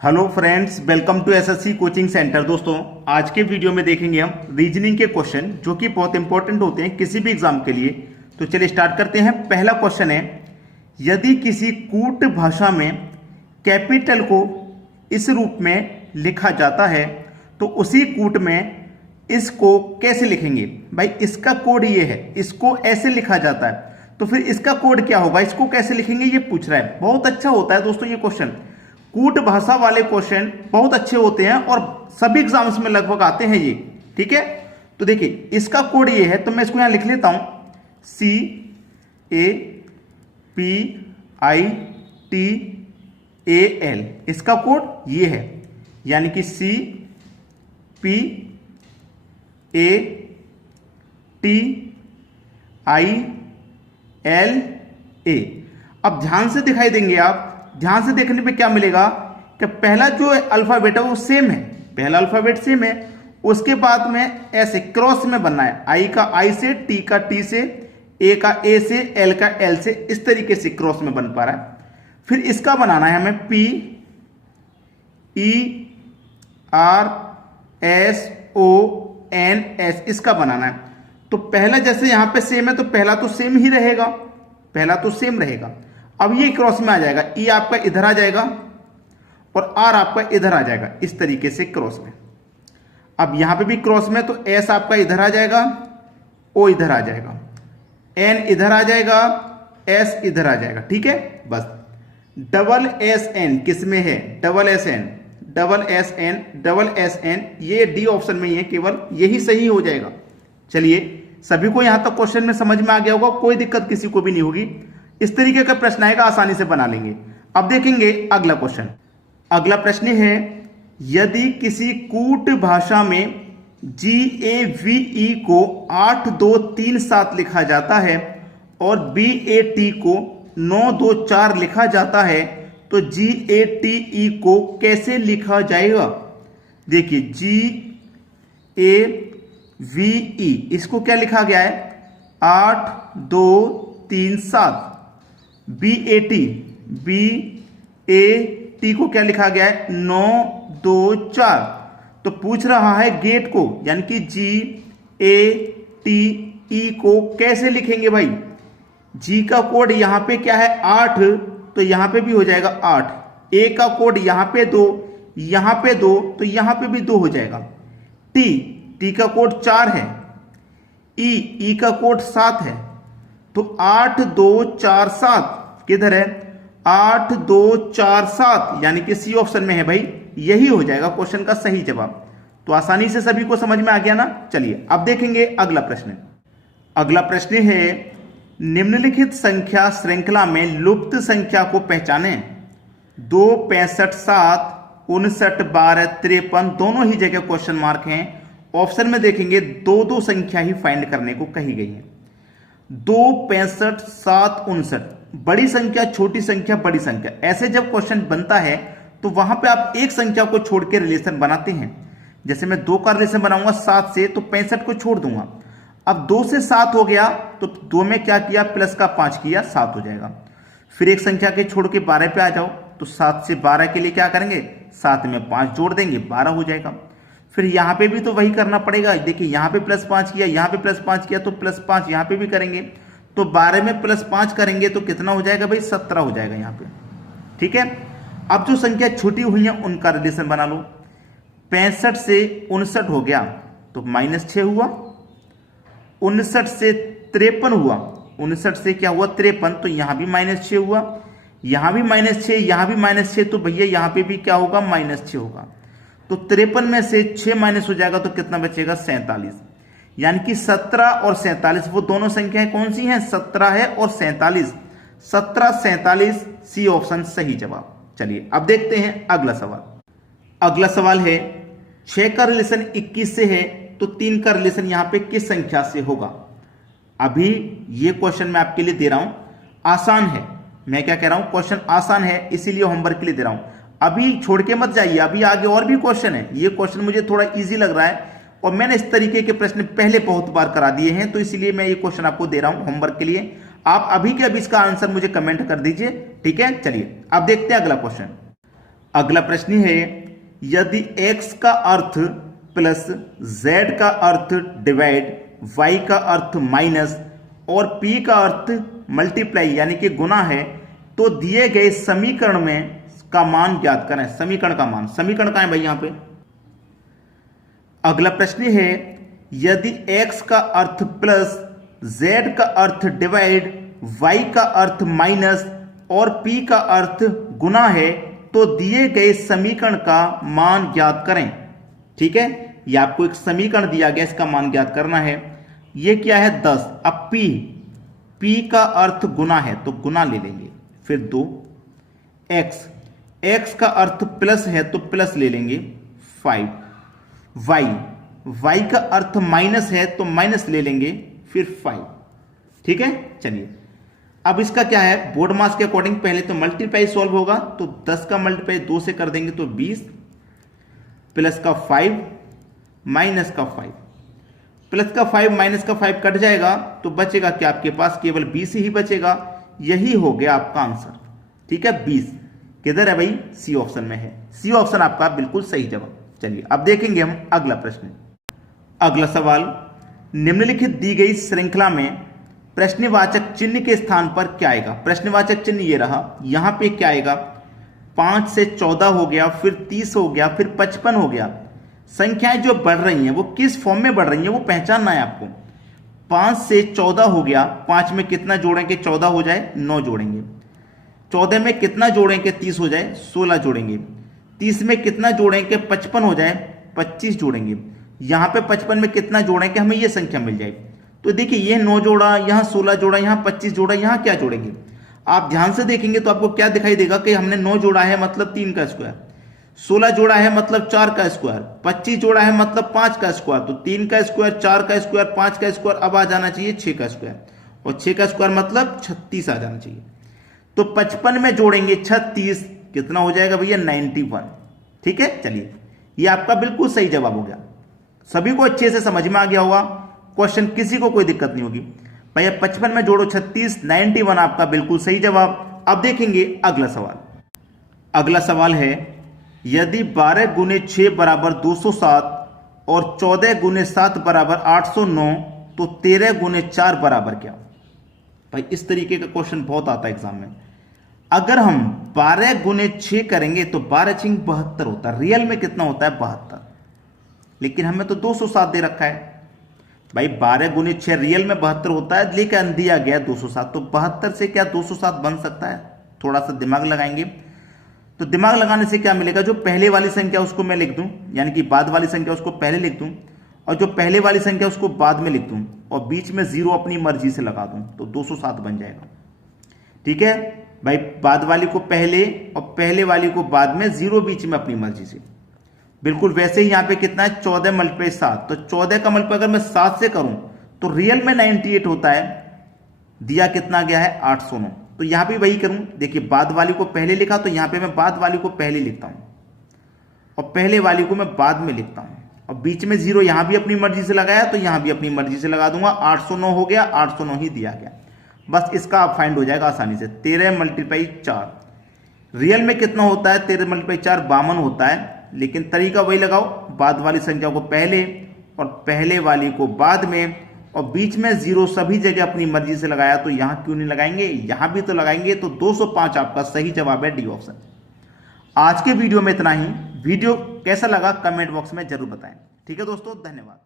Hello friends, welcome to SSC coaching centre. दोस्तों, आज के वीडियो में देखेंगे हम रीजनिंग के क्वेश्चन जो कि बहुत इंपॉर्टेंट होते हैं किसी भी एग्जाम के लिए। तो चलिए स्टार्ट करते हैं। पहला क्वेश्चन है, यदि किसी कूट भाषा में कैपिटल को इस रूप में लिखा जाता है तो उसी कूट में इसको कैसे लिखेंगे? भाई इसका कोड ये है, इसको ऐसे लिखा जाता है, तो फिर इसका कोड क्या होगा, इसको कैसे लिखेंगे, ये पूछ रहा है। बहुत अच्छा होता है दोस्तों ये क्वेश्चन। कूट भाषा वाले क्वेश्चन बहुत अच्छे होते हैं और सभी एग्जाम्स में लगभग आते हैं ये। ठीक है, तो देखिए इसका कोड ये है, तो मैं इसको यहां लिख लेता हूं, CAPITAL। इसका कोड ये है, यानी कि CPATILA। अब ध्यान से दिखाई देंगे आप, ध्यान से देखने पे क्या मिलेगा कि पहला जो अल्फाबेट है वो सेम है, पहला अल्फाबेट सेम है, उसके बाद में ऐसे क्रॉस में बनना है, आई का आई से, टी का टी से, ए का ए से, एल का एल से, इस तरीके से क्रॉस में बन पा रहा है। फिर इसका बनाना है हमें PERSONS, इसका बनाना है। तो पहला जैसे यहां पे सेम है तो पहला तो सेम ही रहेगा, पहला तो सेम रहेगा। अब ये क्रॉस में आ जाएगा, ई आपका इधर आ जाएगा और आर आपका इधर आ जाएगा, इस तरीके से क्रॉस में। अब यहां पे भी क्रॉस में, तो एस आपका इधर आ जाएगा, ओ इधर आ जाएगा, एन इधर आ जाएगा, एस इधर आ जाएगा। ठीक है, बस डबल एस एन किस में है? Double S N, double S N, double S N, ये डी ऑप्शन में ही है, केवल यही सही हो जाएगा। चलिए, सभी को यहां तक क्वेश्चन में समझ में आ गया होगा, कोई दिक्कत किसी को भी नहीं होगी। इस तरीके का प्रश्न आएगा, आसानी से बना लेंगे। अब देखेंगे अगला क्वेश्चन। अगला प्रश्न है, यदि किसी कूट भाषा में GAVE को 8237 लिखा जाता है और BAT को 924 लिखा जाता है, तो GATE को कैसे लिखा जाएगा? देखिए GAVE, इसको क्या लिखा गया है? 8237। BAT को क्या लिखा गया है? 924। तो पूछ रहा है गेट को, यानी कि GATE को कैसे लिखेंगे भाई? जी का कोड यहां पे क्या है? 8, तो यहां पे भी हो जाएगा 8। ए का कोड यहां पे 2, यहां पे 2, तो यहां पे भी 2 हो जाएगा। टी का कोड 4 है, ई का कोड 7 है, तो 8247 किधर है? 8247, यानी कि सी ऑप्शन में है भाई, यही हो जाएगा क्वेश्चन का सही जवाब। तो आसानी से सभी को समझ में आ गया ना। चलिए अब देखेंगे अगला प्रश्न। अगला प्रश्न है, निम्नलिखित संख्या श्रृंखला में लुप्त संख्या को पहचाने। 2, 65, 7, 59, 12, 53, दोनों ही जगह क्वेश्चन मार्क हैं। ऑप्शन में देखेंगे दो संख्या ही फाइंड करने को कही गई है। 2, 65, 7, 59, बड़ी संख्या, छोटी संख्या, बड़ी संख्या, ऐसे जब क्वेश्चन बनता है तो वहां पे आप एक संख्या को छोड़ के रिलेशन बनाते हैं। जैसे मैं 2 का रिलेशन बनाऊंगा 7 से, तो 65 को छोड़ दूंगा। अब 2 से 7 हो गया, तो 2 में क्या किया? प्लस का 5 किया, 7 हो जाएगा। फिर एक संख्या के छोड़ के 12 पे आ जाओ, तो 7 से 12 के लिए क्या करेंगे? 7 में 5 जोड़ देंगे, 12 हो जाएगा। फिर यहां पे भी तो वही करना पड़ेगा। देखिए यहां पे प्लस 5 किया, यहां पे प्लस 5 किया, तो प्लस 5 यहां पे भी करेंगे, तो 12 में प्लस 5 करेंगे तो कितना हो जाएगा भाई? 17 हो जाएगा यहां पे। ठीक है, अब जो संख्या छूटी हुई है उनका रिलेशन बना लो। 65 से 59 हो गया, तो -6 हुआ। 59 से 53 हुआ, 59 से क्या हुआ? 53, तो यहां भी -6 हुआ, यहां भी -6, यहां भी -6, तो भैया यहां पे भी क्या होगा? -6 होगा। तो 53 में से 6 माइनस हो जाएगा, तो कितना बचेगा? 47। यानी कि 17 और 47 वो दोनों संख्याएं कौन सी हैं? 17 है और 47। 17, 47, सी ऑप्शन सही जवाब। चलिए अब देखते हैं अगला सवाल। अगला सवाल है, 6 का रिलेशन 21 से है, तो 3 का रिलेशन यहां पे किस संख्या से होगा? अभी ये क्वेश्चन मैं आपके लिए दे रहा हूं, आसान है। मैं क्या कह रहा हूं? क्वेश्चन आसान है, इसीलिए होमवर्क के लिए दे रहा हूं। अभी छोड़ के मत जाइए, अभी आगे और भी क्वेश्चन है। ये क्वेश्चन मुझे थोड़ा इजी लग रहा है और मैंने इस तरीके के प्रश्न पहले बहुत बार करा दिए हैं, तो इसीलिए मैं ये क्वेश्चन आपको दे रहा हूं होमवर्क के लिए। आप अभी के अभी इसका आंसर मुझे कमेंट कर दीजिए, ठीक है। चलिए अब देखते हैं अगला क्वेश्चन। अगला प्रश्न है यदि x का अर्थ प्लस z का अर्थ डिवाइड y का अर्थ माइनस और p का अर्थ मल्टीप्लाई यानी कि गुना है तो दिए गए समीकरण में का मान ज्ञात करें। समीकरण का मान, समीकरण का है भाई यहां पे। अगला प्रश्न है यदि x का अर्थ प्लस z का अर्थ डिवाइड y का अर्थ माइनस और p का अर्थ गुना है तो दिए गए समीकरण का मान ज्ञात करें। ठीक है, यह आपको एक समीकरण दिया गया, इसका मान ज्ञात करना है। यह क्या है 10। अब p का अर्थ गुना है तो गुना ले लेंगे, फिर 2 x का अर्थ प्लस है तो प्लस ले लेंगे 5 y का अर्थ माइनस है तो माइनस ले लेंगे फिर 5। ठीक है, चलिए अब इसका क्या है, बोर्ड मास के अकॉर्डिंग पहले तो मल्टीप्लाई सॉल्व होगा, तो 10 का मल्टीप्लाई 2 से कर देंगे तो 20 प्लस का 5 माइनस का 5, प्लस का 5 माइनस का 5 कट जाएगा तो बचेगा क्या आपके पास, केवल 20 ही बचेगा। यही हो गया आपका आंसर। ठीक है, 20 किधर है भाई, सी ऑप्शन में है। सी ऑप्शन आपका बिल्कुल सही जवाब। चलिए अब देखेंगे हम अगला प्रश्न। अगला सवाल, निम्नलिखित दी गई श्रृंखला में प्रश्नवाचक चिन्ह के स्थान पर क्या आएगा। प्रश्नवाचक चिन्ह ये रहा, यहां पे क्या आएगा, 5 से 14 हो गया, फिर 30 हो गया, फिर 55 हो गया। संख्याएं जो बढ़ रही हैं वो किस फॉर्म में बढ़ रही हैं वो पहचानना है आपको। 5 से 14 हो गया, 5 में कितना जोड़ेंगे 14 हो जाए 9 जोड़ेंगे, 14 में कितना जोड़ेंगे 30 हो जाए 16 जोड़ेंगे, 30 में कितना जोड़ेंगे 55 हो जाए 25 जोड़ेंगे, यहां पे 55 में कितना जोड़ेंगे हमें ये संख्या मिल जाए। तो देखिए ये 9 जोड़ा, यहां 16 जोड़ा, यहां 25 जोड़ा, यहां क्या जोड़ेंगे। आप ध्यान से देखेंगे तो आपको क्या दिखाई देगा कि हमने 9 जोड़ा है मतलब 3 का स्क्वायर, 16 जोड़ा है मतलब 4 का स्क्वायर, 25 जोड़ा है मतलब 5 का स्क्वायर, तो 3 का स्क्वायर, 4 का स्क्वायर, 5 का स्क्वायर, अब आ जाना चाहिए 6 का स्क्वायर, और 6 का स्क्वायर मतलब 36 आ जाना चाहिए। तो 55 में जोड़ेंगे 36, कितना हो जाएगा भैया 91। ठीक है, चलिए ये आपका बिल्कुल सही जवाब हो गया। सभी को अच्छे से समझ में आ गया होगा, क्वेश्चन किसी को कोई दिक्कत नहीं होगी। भैया 55 में जोड़ो 36, 91 आपका बिल्कुल सही जवाब। अब देखेंगे अगला सवाल। अगला सवाल है यदि 12 गुने 6 बराबर 207 और 14 गुने 7 बराबर 809 तो 13 गुने 4 बराबर क्या। भाई इस तरीके का क्वेश्चन बहुत आता है एग्जाम में। अगर हम 12 गुने 6 करेंगे तो 12 6 72 होता है, रियल में कितना होता है 72, लेकिन हमें तो 207 दे रखा है। भाई 12 गुने 6 रियल में 72 होता है, लेकिन दिया गया 207, तो 72 से क्या 207 बन सकता है। थोड़ा सा दिमाग लगाएंगे तो दिमाग लगाने से क्या मिलेगा, जो पहले वाली संख्या उसको मैं लिख दूं, यानी कि बाद वाली संख्या उसको पहले लिख दूं, और जो पहले वाली संख्या उसको बाद में लिख दूं, और बीच में 0 अपनी मर्जी से लगा दूं, तो 207 बन जाएगा। ठीक है भाई, बाद वाली को पहले और पहले वाली को बाद में, 0 बीच में अपनी मर्जी से। बिल्कुल वैसे ही यहां पे कितना है 14 मल्टीप्लाई 7, तो 14 का मल्टीप्लाई अगर मैं 7 से करूं तो रियल में 98 होता है, दिया कितना गया है 809। तो यहां पे वही करूं, देखिए बाद वाली को पहले लिखा तो यहां पे मैं बाद वाली को पहले लिखता हूं और पहले वाली को मैं बाद में लिखता हूं, और बीच में 0 यहां भी अपनी मर्जी से लगाया तो यहां भी अपनी मर्जी से लगा दूंगा। 809 हो गया, 809 ही दिया गया। बस इसका आप फाइंड हो जाएगा आसानी से। 13 मल्टीप्लाई 4 रियल में कितना होता है, 13 मल्टीप्लाई 4 52 होता है, लेकिन तरीका वही लगाओ, बाद वाली संख्या को पहले और पहले वाली को बाद में, और बीच में 0 सभी जगह अपनी मर्जी से लगाया, तो यहां क्यों नहीं लगाएंगे, यहां भी तो लगाएंगे। तो 205 आपका सही जवाब है, डी ऑप्शन। आज के वीडियो में इतना ही। वीडियो कैसा लगा कमेंट बॉक्स में जरूर बताएं। ठीक है दोस्तों, धन्यवाद।